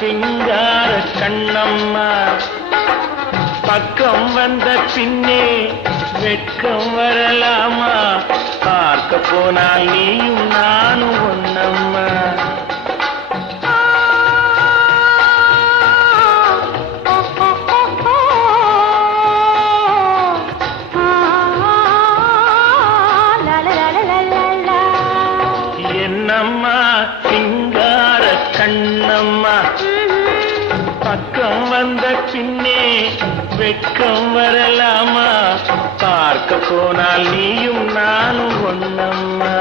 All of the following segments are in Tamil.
சிங்கார கண்ணம்மா பக்கம் வந்த பின்னே வெட்கம் வரலாமா பார்க்க போனால் நீயும் நானும் ஒண்ணம்மா என்னம்மா சிங்கார கண்ணம்மா பக்கம் வந்த பின்னே வெட்கம் வரலாமா பார்க்க போனால் நீயும் நானும் ஒண்ணம்மா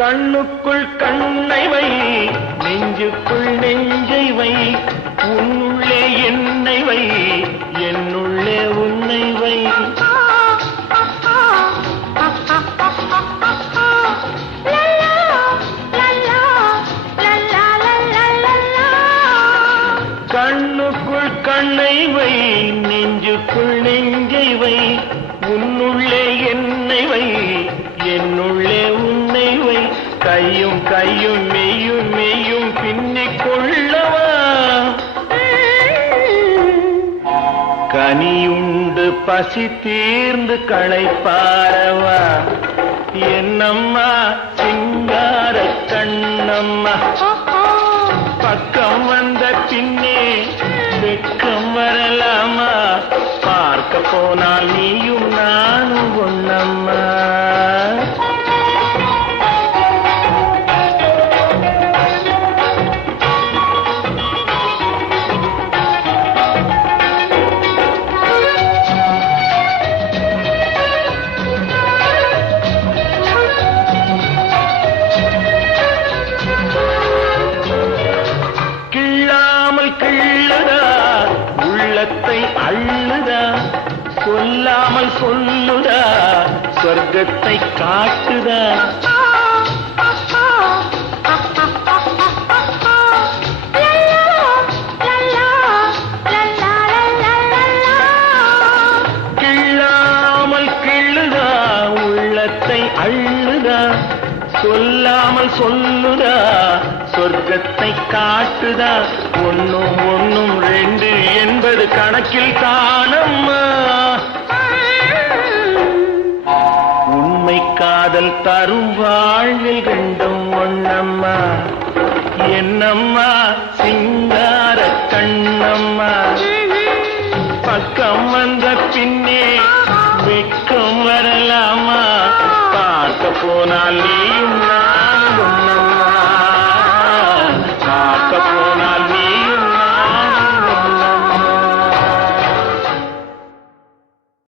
கண்ணுக்குள் கண்ணை வை நெஞ்சுக்குள் நெஞ்சை வை உன்னுள்ளே என்னை வை என்னுள்ளே உன்னை வை கண்ணுக்குள் கண்ணை வை நெஞ்சுக்குள் நெஞ்சை வை உன்னுள்ளே என்னை வை என்னுள்ளே உன்னை வை கையும் கையும் மெய்யும் மெய்யும் பின்னிக் கொள்ளவா கனியுண்டு பசி தீர்ந்து களைப்பாரவா என்னம்மா சிங்கார கண்ணம்மா பக்கம் வந்த பின்னே வெட்கம் வரலாமா பார்க்க போனால் நீயும் நானும் ஒண்ணம்மா உள்ளத்தை அள்ளுதா சொல்லாமல் சொல்லுதா சொர்க்கத்தை காட்டுதா கிள்ளாமல் கிள்ளுதா உள்ளத்தை அள்ளுதா சொல்லாமல் சொல்லுதா சொர்க்கத்தை காட்டுதா ஒன்னும் ஒன்னும் ரெண்டு என்பது கணக்கில் தானம்மா உண்மை காதல் தரும் வாழ்வில் கண்டும் ஒண்ணம்மா என்னம்மா சிங்கார கண்ணம்மா பக்கம் வந்த பின்னே வெட்கம் வரலாமா பார்க்க போனால் நீயும்